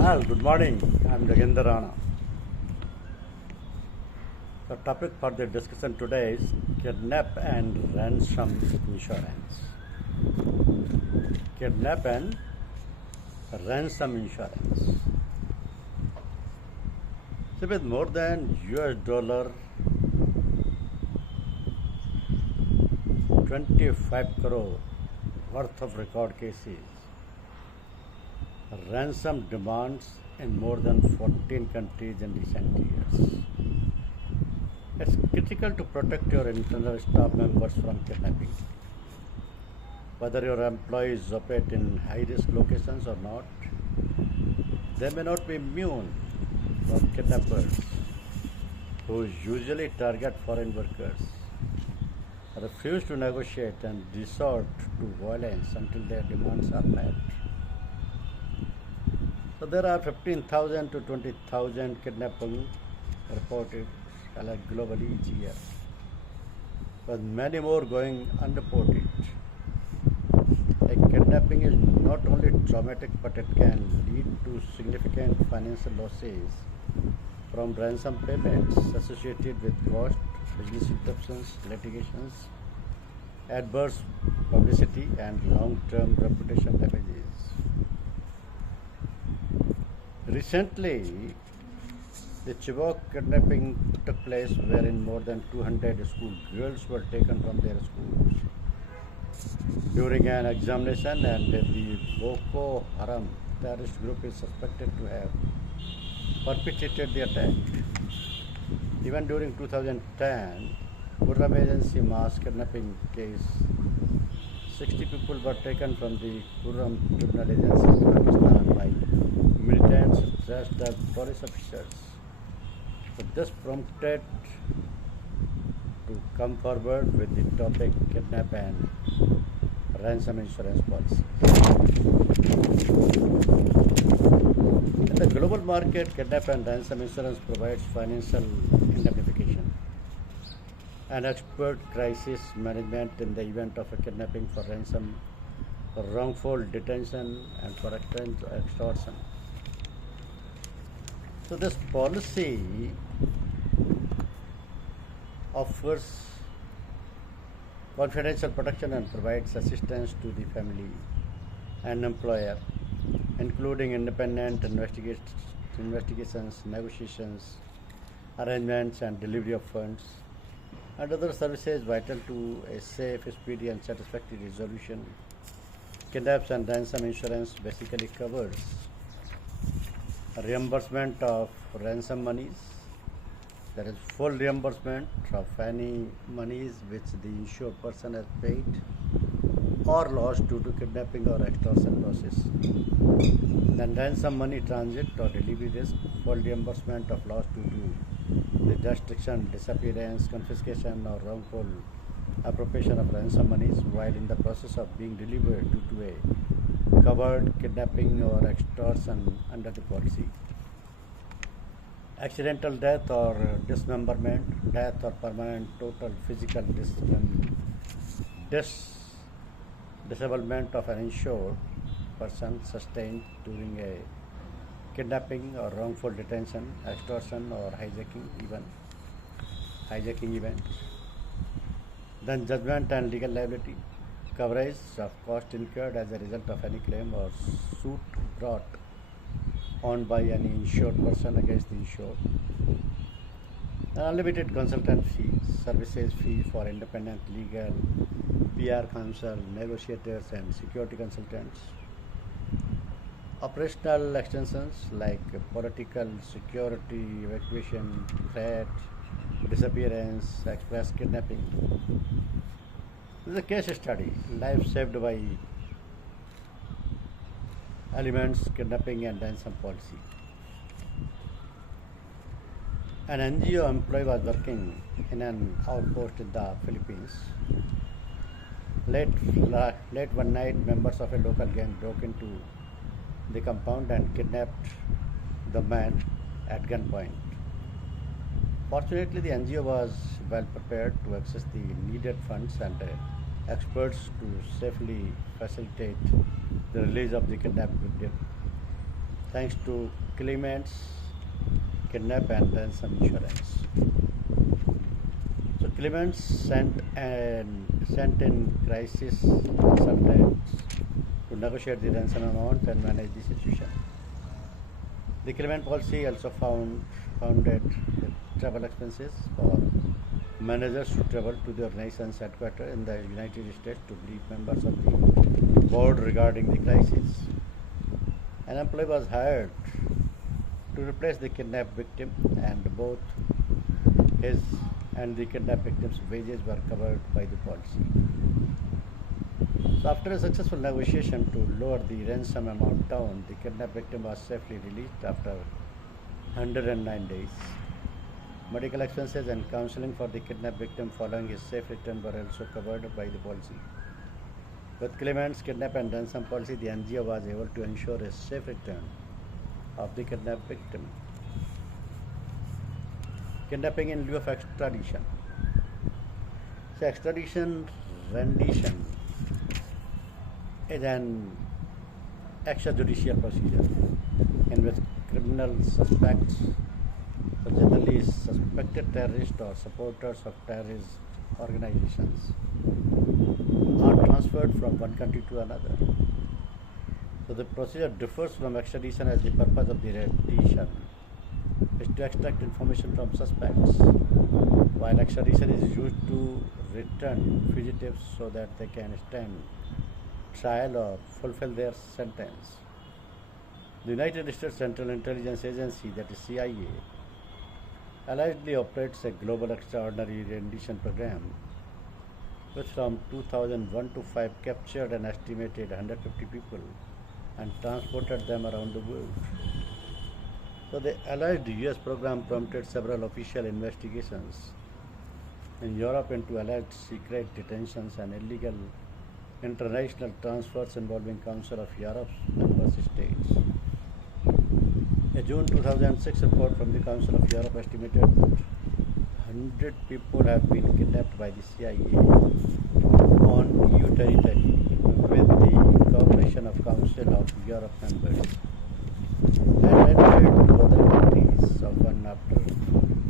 Well, good morning. I'm Nagendra Rana. The topic for the discussion today is kidnap and ransom insurance. Kidnap and ransom insurance. So with more than US dollar 25 crore worth of record cases, ransom demands in more than 14 countries in recent years. It's critical to protect your internal staff members from kidnapping. Whether your employees operate in high risk locations or not, they may not be immune from kidnappers who usually target foreign workers, refuse to negotiate, and resort to violence until their demands are met. So there are 15,000 to 20,000 kidnapping reported globally each year, with many more going unreported. A kidnapping is not only traumatic, but it can lead to significant financial losses from ransom payments associated with cost, business interruptions, litigations, adverse publicity, and long-term reputation damages. Recently, the Chibok kidnapping took place, wherein more than 200 school girls were taken from their schools during an examination, and the Boko Haram terrorist group is suspected to have perpetrated the attack. Even during 2010, Kurram agency mass kidnapping case, 60 people were taken from the Kurram criminal agency in Pakistan by militants dressed as police officers. So this prompted to come forward with the topic kidnap and ransom insurance policy. In the global market, kidnap and ransom insurance provides financial indemnification and expert crisis management in the event of a kidnapping, for ransom, for wrongful detention, and for extortion. So this policy offers confidential protection and provides assistance to the family and employer, including independent investigations, negotiations, arrangements, and delivery of funds, and other services vital to a safe, speedy, and satisfactory resolution. Kidnaps and ransom insurance basically covers reimbursement of ransom monies. There is full reimbursement of any monies which the insured person has paid or lost due to kidnapping or extortion process. Then ransom money transit or delivery risk, full reimbursement of loss due to the destruction, disappearance, confiscation, or wrongful appropriation of ransom monies while in the process of being delivered due to a covered kidnapping or extortion under the policy. Accidental death or dismemberment, death or permanent total physical disablement of an insured person sustained during a kidnapping or wrongful detention, extortion, or hijacking event. Then judgment and legal liability, coverage of cost incurred as a result of any claim or suit brought on by any insured person against the insured. An unlimited consultant fees, services fee for independent legal, PR counsel, negotiators, and security consultants. Operational extensions like political, security, evacuation, threat, disappearance, express kidnapping. This is a case study, life saved by elements, kidnapping and ransom policy. An NGO employee was working in an outpost in the Philippines. Late one night, members of a local gang broke into the compound and kidnapped the man at gunpoint. Fortunately, the NGO was well prepared to access the needed funds and experts to safely facilitate the release of the kidnapped victim. thanks to claimants, kidnap and ransom insurance. So claimants sent in crisis consultants to negotiate the ransom amount and manage the situation. The claimant policy also founded the travel expenses for managers to travel to their nation's headquarters in the United States to brief members of the board regarding the crisis. An employee was hired to replace the kidnapped victim, and both his and the kidnapped victim's wages were covered by the policy. So after a successful negotiation to lower the ransom amount down, the kidnapped victim was safely released after 109 days. Medical expenses and counseling for the kidnapped victim following his safe return were also covered by the policy. With claimants, kidnap and ransom policy, the NGO was able to ensure a safe return of the kidnapped victim. Kidnapping in lieu of extradition. So extradition rendition is an extrajudicial procedure in which criminal suspects, so generally suspected terrorists or supporters of terrorist organizations, are transferred from one country to another. So the procedure differs from extradition, as the purpose of the rendition is to extract information from suspects, while extradition is used to return fugitives so that they can stand trial or fulfill their sentence. The United States Central Intelligence Agency, that is CIA, allegedly operates a global extraordinary rendition program, which from 2001 to 5 captured an estimated 150 people and transported them around the world. So the alleged US program prompted several official investigations in Europe into alleged secret detentions and illegal international transfers involving Council of Europe's member states. A June 2006 report from the Council of Europe estimated that 100 people have been kidnapped by the CIA on EU territory with the cooperation of Council of Europe members, and rendered to other countries, often after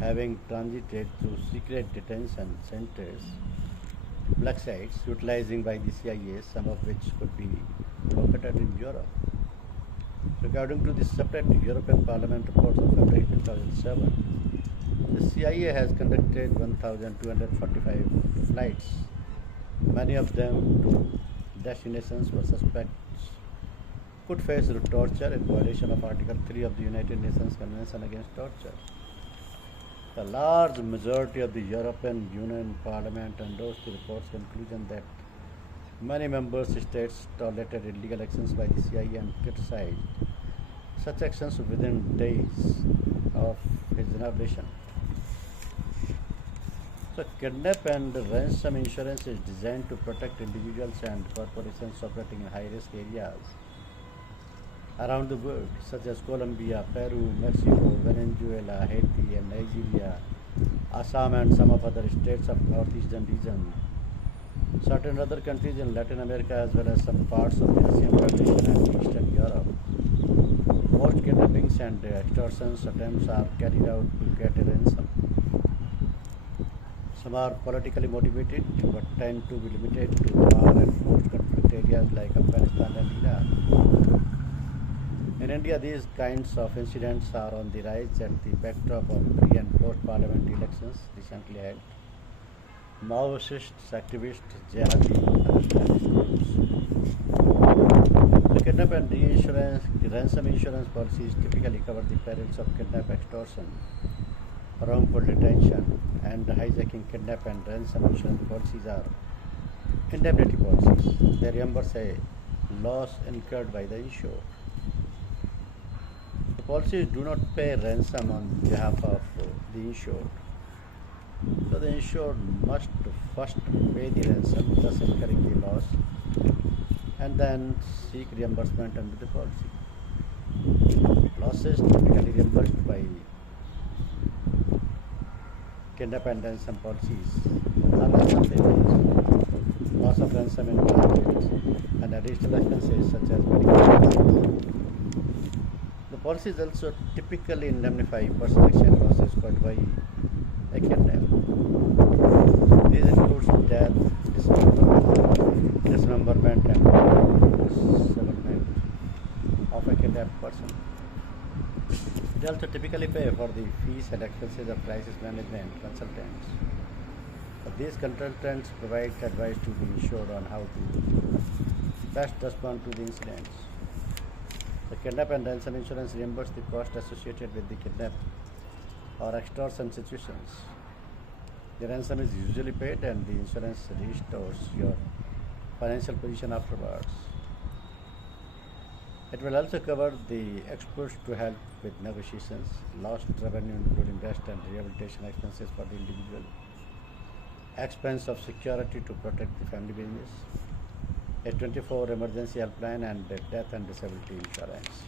having transited through secret detention centers, black sites utilizing by the CIA, some of which could be located in Europe. According to the separate European Parliament reports of February 2007, the CIA has conducted 1,245 flights, many of them to destinations where suspects could face torture in violation of Article 3 of the United Nations Convention Against Torture. The large majority of the European Union Parliament endorsed the report's conclusion that many member states tolerated illegal actions by the CIA and criticized such actions within days of his inauguration. So, kidnap and ransom insurance is designed to protect individuals and corporations operating in high-risk areas around the world, such as Colombia, Peru, Mexico, Venezuela, Haiti, and Nigeria, Assam, and some of other states of northeastern region, certain other countries in Latin America, as well as some parts of the Asian Federation and Eastern Europe. Most kidnappings and extortions attempts are carried out to get a ransom. Some are politically motivated, but tend to be limited to war and post-conflict areas like Afghanistan and Iraq. In India, these kinds of incidents are on the rise at the backdrop of pre- and post-parliament elections recently held. Maoists, activists, jihadi, and terrorist groups. The kidnap and ransom insurance policies typically cover the perils of kidnap, extortion, wrongful detention, and hijacking. Kidnap and ransom insurance policies are indemnity policies. They reimburse a loss incurred by the insured. The policies do not pay ransom on behalf of the insured. So the insured must first pay the ransom, thus incurring the loss, and then seek reimbursement under the policy. Losses typically reimbursed by kidnap and ransom policies are compensated. Loss of ransom in transit and additional expenses such as medical expenses. Policies also typically indemnify personal exchange losses caused by a kidnap. These includes death, dismemberment, and disablement of a kidnapped person. They also typically pay for the fees and expenses of crisis management consultants. These consultants provide advice to the insured on how to best respond to the incidents. The kidnap and ransom insurance reimburse the cost associated with the kidnap or extortion situations. The ransom is usually paid and the insurance restores your financial position afterwards. It will also cover the exposed to help with negotiations, lost revenue including rest and rehabilitation expenses for the individual, expense of security to protect the family business, a 24 emergency helpline, and death and disability insurance.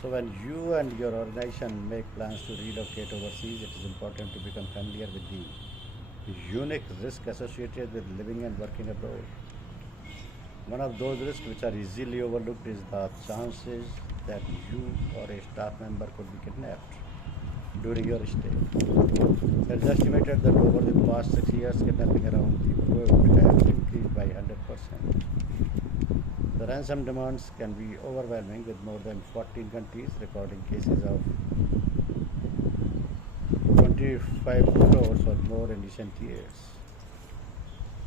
So when you and your organization make plans to relocate overseas, it is important to become familiar with the unique risks associated with living and working abroad. One of those risks which are easily overlooked is the chances that you or a staff member could be kidnapped during your stay. It is estimated that over the past 6 years, kidnapping around the world has increased by 100%. The ransom demands can be overwhelming, with more than 14 countries recording cases of 25 crores or more in recent years.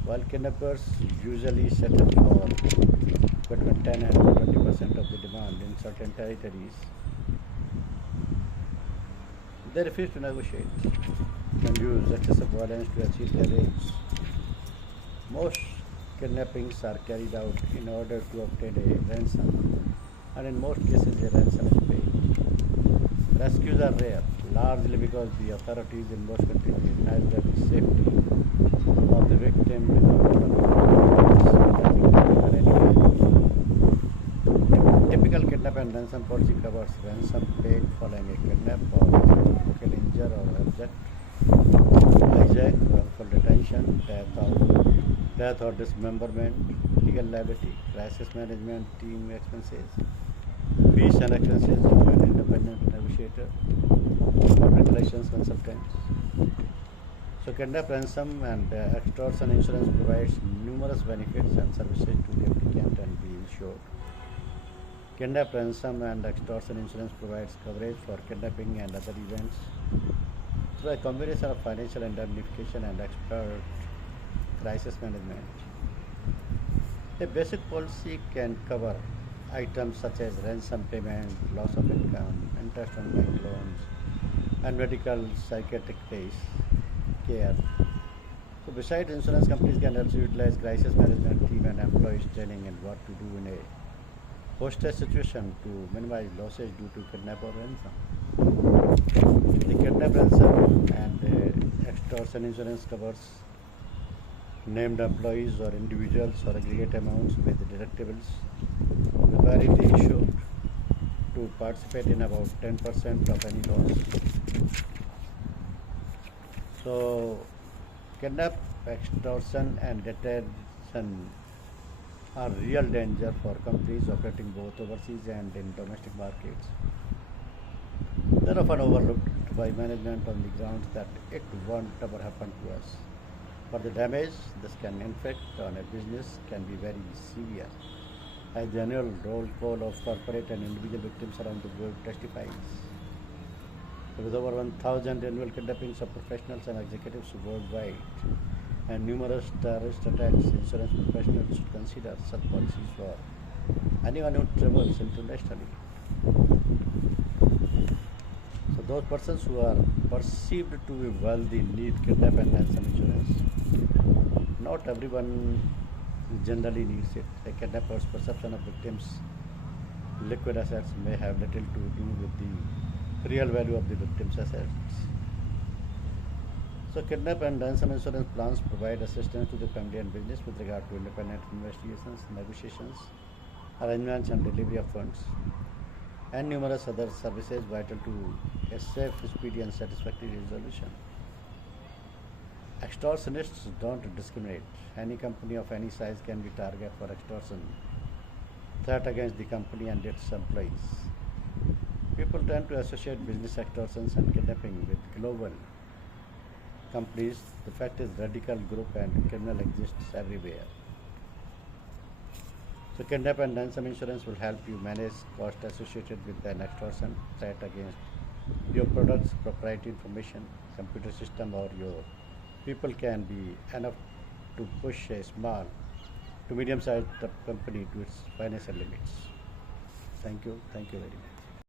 While kidnappers usually settle for between 10 and 20% of the demand in certain territories, they refuse to negotiate and use excessive violence to achieve their aims. Most kidnappings are carried out in order to obtain a ransom, and in most cases a ransom is paid. Rescues are rare, largely because the authorities in most countries recognize that the safety of the victim is not a typical kidnap and ransom policy covers ransom paid following a kidnap or physical injury or object, hijack, wrongful detention, death or dismemberment, legal liability, crisis management team expenses, fees and expenses to an independent negotiator, public relations consultants. So kidnap, ransom, and extortion insurance provides numerous benefits and services to the applicant and the insured. Kidnap, ransom, and extortion insurance provides coverage for kidnapping and other events through a combination of financial indemnification and expert crisis management. A basic policy can cover items such as ransom payment, loss of income, interest on bank loans, and medical psychiatric care. So besides, insurance companies can also utilize crisis management team and employees training in what to do in a hostage situation to minimize losses due to kidnap or ransom. The kidnap, ransom, and extortion insurance covers named employees or individuals or aggregate amounts with deductibles requiring the insured to participate in about 10% of any loss. So, kidnap, extortion, and detention are real danger for companies operating both overseas and in domestic markets. They are often overlooked by management on the grounds that it won't ever happen to us. But the damage this can inflict on a business can be very severe, as the annual roll call of corporate and individual victims around the world testifies. With over 1,000 annual kidnappings of professionals and executives worldwide and numerous terrorist attacks, insurance professionals should consider such policies for anyone who travels internationally. So those persons who are perceived to be wealthy need kidnap and ransom insurance. Not everyone generally needs it. A kidnapper's perception of victims' liquid assets may have little to do with the real value of the victim's assets. So kidnap and ransom insurance plans provide assistance to the family and business with regard to independent investigations, negotiations, arrangements and delivery of funds, and numerous other services vital to a safe, speedy and satisfactory resolution. Extortionists don't discriminate. Any company of any size can be target for extortion, threat against the company and its employees. people tend to associate business extortions and kidnapping with global companies. The fact is, radical group and criminal exists everywhere. So, Kidnap and Ransom Insurance will help you manage costs associated with an extortion threat against your products, proprietary information, computer system, or your people can be enough to push a small to medium-sized company to its financial limits. Thank you. Thank you very much.